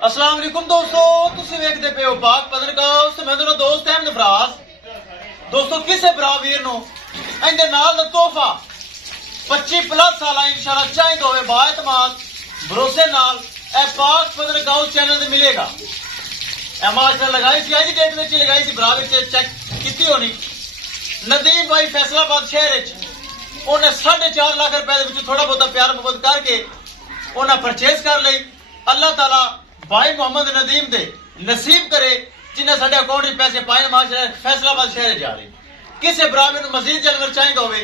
अस्सलाम वालेकुम दोस्तों, तुसी वेखदे पे हो पाक पदरकास्ट ते मैं तेरा दोस्त अहमद फराज। दोस्तों किसे भरा वीर नु इंदे नाल दा तोहफा 25+ साला इंशाल्लाह चाहिदा होवे बाएतमाद भरोसे नाल ए पाक पदरकास्ट चैनल ते मिलेगा। ए माशाल्लाह लगाई थी आज डेट विच लगाई थी भरा विच चेक कीती होनी। नदीम भाई फैसलाबाद शहर विच उन्हें 4.5 लाख रुपए दे विच थोड़ा बहुत प्यार मोहब्बत करके उन्हें परचेज कर ली। अल्लाह ताला भाई मोहम्मद नदीम दे नसीब करे जिन्हें साढ़े अकाउंट में पैसे पाए माशाल्लाह फैसलाबाद शहर जा रहे। किसे बराबर में मजीद जानवर चाहिए होवे।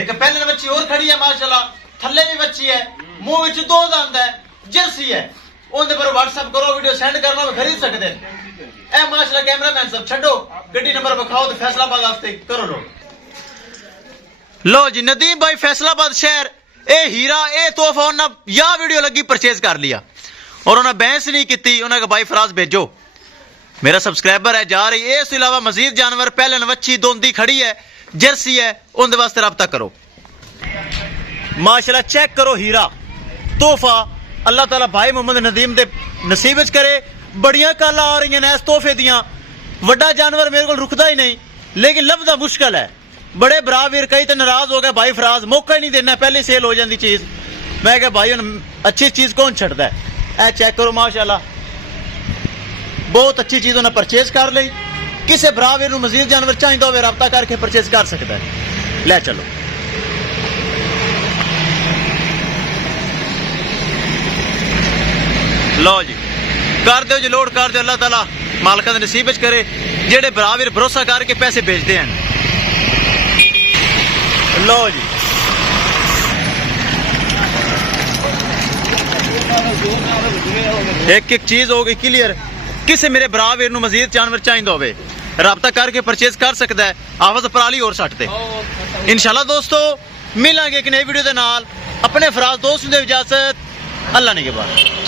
एक पहले बच्ची और खड़ी है माशाल्लाह, थल्ले भी बच्ची है, मुंह विच दो दंद है, जर्सी है। उनके पर व्हाट्सएप करो, वीडियो सेंड करना खरीद सकते हैं। ए माशाल्लाह कैमरामैन सब छड्डो, गड्डी नंबर बखाओ तो फैसलाबाद वास्ते करो लो जी। नदीम भाई फैसलाबाद शहर ए हीरा ए तोहफा उन्हें या वीडियो लगी परचेज कर लिया और उन्हें बहस नहीं की। उन्हें कहा भाई फराज भेजो, मेरा सब्सक्राइबर है जा रही है। इस अलावा मजीद जानवर पहले वच्छी दोंदी खड़ी है, जर्सी है, उनके वास्ते रब्ता करो। माशाल्लाह चेक करो हीरा तोहफा अल्लाह ताला भाई मोहम्मद नदीम दे नसीब च करे। बड़ियां कल आ रही हैं इस तोहफे दियां। वड्डा जानवर मेरे को रुकता ही नहीं, लेकिन लभदा मुश्किल है। बड़े भरा वीर कई तो नाराज हो गए, भाई फराज मौका ही नहीं देना, पहले सेल हो जाती चीज। मैं क्या भाई अच्छी चीज कौन छड़ता है। ए चेक करो माशाल्लाह बहुत अच्छी चीज उन्हें परचेज कर ली। किसी भरा वीर मजीद जानवर चाहिए हो रब्ता करके परचेज कर सकता है। ले चलो लो जी, कर दो जी, लोड कर दो। अल्लाह ताला मालका दे नसीब च करे जेड़े भरा वीर भरोसा करके पैसे भेजते हैं। लो जी एक एक चीज हो गई क्लियर। किसी मेरे भरा वीर मजीद जानवर चाहिए होवे रब्ता करके परचेज कर सकता है। आवाज पराली और सट दे। इंशाल्लाह दोस्तों मिलांगे एक नई वीडियो के नाल। अपने फराज दोस्त दे इजाजत, अल्लाह ने के बाद।